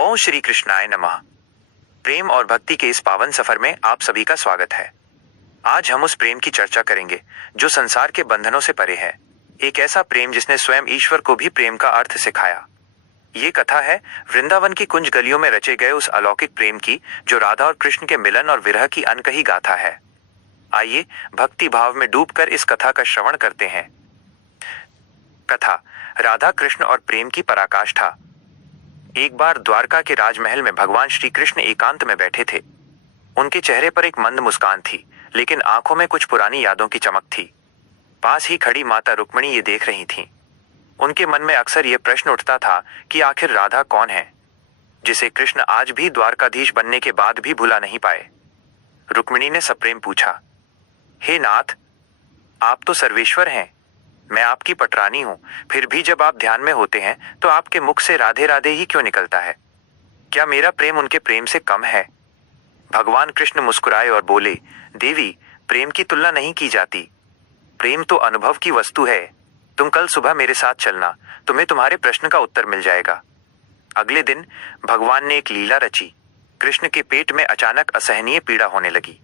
ओम श्री कृष्णाय नमः। प्रेम और भक्ति के इस पावन सफर में आप सभी का स्वागत है। आज हम उस प्रेम की चर्चा करेंगे जो संसार के बंधनों से परे है। एक ऐसा प्रेम जिसने स्वयं ईश्वर को भी प्रेम का अर्थ सिखाया। ये कथा है वृंदावन की कुंज गलियों में रचे गए उस अलौकिक प्रेम की जो राधा और कृष्ण के मिलन और विरह की अनकही गाथा है। आइए भक्ति भाव में डूबकर इस कथा का श्रवण करते हैं। कथा राधा कृष्ण और प्रेम की पराकाष्ठा। एक बार द्वारका के राजमहल में भगवान श्री कृष्ण एकांत में बैठे थे। उनके चेहरे पर एक मंद मुस्कान थी, लेकिन आंखों में कुछ पुरानी यादों की चमक थी। पास ही खड़ी माता रुक्मिणी ये देख रही थीं। उनके मन में अक्सर ये प्रश्न उठता था कि आखिर राधा कौन है, जिसे कृष्ण आज भी द्वारकाधीश बनने के बाद भी भुला नहीं पाए। रुक्मिणी ने सप्रेम पूछा, हे नाथ, आप तो सर्वेश्वर हैं, मैं आपकी पटरानी हूं, फिर भी जब आप ध्यान में होते हैं तो आपके मुख से राधे राधे ही क्यों निकलता है? क्या मेरा प्रेम उनके प्रेम से कम है? भगवान कृष्ण मुस्कुराए और बोले, देवी, प्रेम की तुलना नहीं की जाती। प्रेम तो अनुभव की वस्तु है। तुम कल सुबह मेरे साथ चलना, तुम्हें तुम्हारे प्रश्न का उत्तर मिल जाएगा। अगले दिन भगवान ने एक लीला रची। कृष्ण के पेट में अचानक असहनीय पीड़ा होने लगी।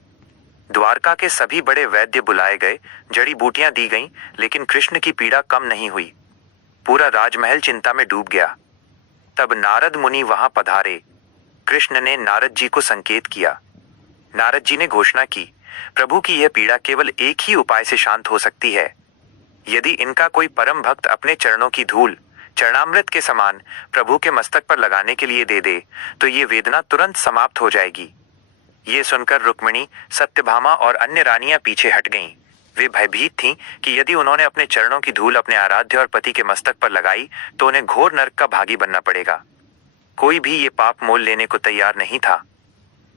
द्वारका के सभी बड़े वैद्य बुलाए गए, जड़ी बूटियां दी गईं, लेकिन कृष्ण की पीड़ा कम नहीं हुई। पूरा राजमहल चिंता में डूब गया। तब नारद मुनि वहां पधारे। कृष्ण ने नारद जी को संकेत किया। नारद जी ने घोषणा की, प्रभु की यह पीड़ा केवल एक ही उपाय से शांत हो सकती है। यदि इनका कोई परम भक्त अपने चरणों की धूल चरणामृत के समान प्रभु के मस्तक पर लगाने के लिए दे दे, तो ये वेदना तुरंत समाप्त हो जाएगी। ये सुनकर रुक्मिणी, सत्यभामा और अन्य रानियां पीछे हट गईं। वे भयभीत थीं कि यदि उन्होंने अपने चरणों की धूल अपने आराध्य और पति के मस्तक पर लगाई तो उन्हें घोर नरक का भागी बनना पड़ेगा। कोई भी ये पाप मोल लेने को तैयार नहीं था।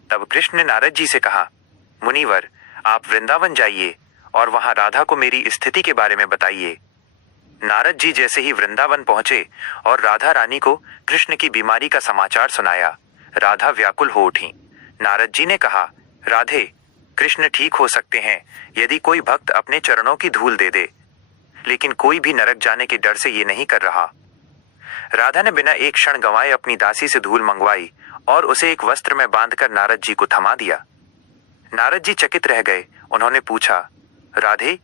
तब कृष्ण ने नारद जी से कहा, मुनिवर, आप वृंदावन जाइए और वहां राधा को मेरी स्थिति के बारे में बताइए। नारद जी जैसे ही वृंदावन पहुंचे और राधा रानी को कृष्ण की बीमारी का समाचार सुनाया, राधा व्याकुल हो उठी। नारद जी ने कहा, राधे, कृष्ण ठीक हो सकते हैं यदि कोई भक्त अपने चरणों की धूल दे दे, लेकिन कोई भी नरक जाने के डर से ये नहीं कर रहा। राधा ने बिना एक क्षण गंवाए अपनी दासी से धूल मंगवाई और उसे एक वस्त्र में बांधकर नारद जी को थमा दिया। नारद जी चकित रह गए। उन्होंने पूछा, राधे,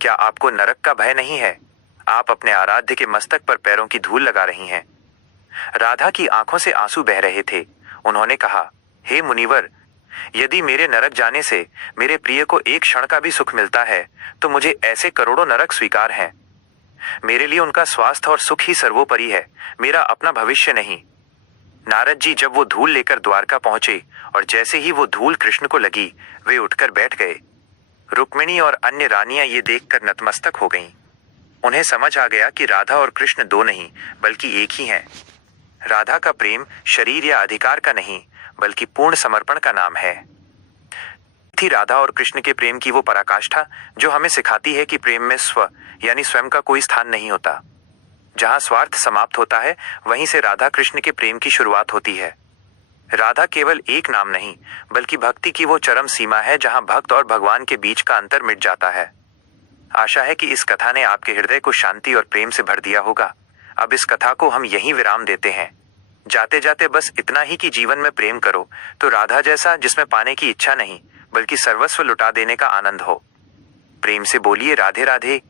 क्या आपको नरक का भय नहीं है? आप अपने आराध्य के मस्तक पर पैरों की धूल लगा रही हैं। राधा की आंखों से आंसू बह रहे थे। उन्होंने कहा, हे मुनिवर, यदि मेरे नरक जाने से मेरे प्रिय को एक क्षण का भी सुख मिलता है तो मुझे ऐसे करोड़ों नरक स्वीकार हैं। मेरे लिए उनका स्वास्थ्य और सुख ही सर्वोपरि है, मेरा अपना भविष्य नहीं। नारद जी जब वो धूल लेकर द्वारका पहुंचे और जैसे ही वो धूल कृष्ण को लगी, वे उठकर बैठ गए। रुक्मिणी और अन्य रानियां ये देखकर नतमस्तक हो गईं। उन्हें समझ आ गया कि राधा और कृष्ण दो नहीं बल्कि एक ही हैं। राधा का प्रेम शरीर या अधिकार का नहीं बल्कि पूर्ण समर्पण का नाम है। थी राधा और कृष्ण के प्रेम की वो पराकाष्ठा जो हमें सिखाती है कि प्रेम में स्व यानी स्वयं का कोई स्थान नहीं होता। जहां स्वार्थ समाप्त होता है, वहीं से राधा कृष्ण के प्रेम की शुरुआत होती है। राधा केवल एक नाम नहीं बल्कि भक्ति की वो चरम सीमा है जहां भक्त और भगवान के बीच का अंतर मिट जाता है। आशा है कि इस कथा ने आपके हृदय को शांति और प्रेम से भर दिया होगा। अब इस कथा को हम यहीं विराम देते हैं। जाते जाते बस इतना ही कि जीवन में प्रेम करो तो राधा जैसा, जिसमें पाने की इच्छा नहीं बल्कि सर्वस्व लुटा देने का आनंद हो। प्रेम से बोलिए राधे राधे।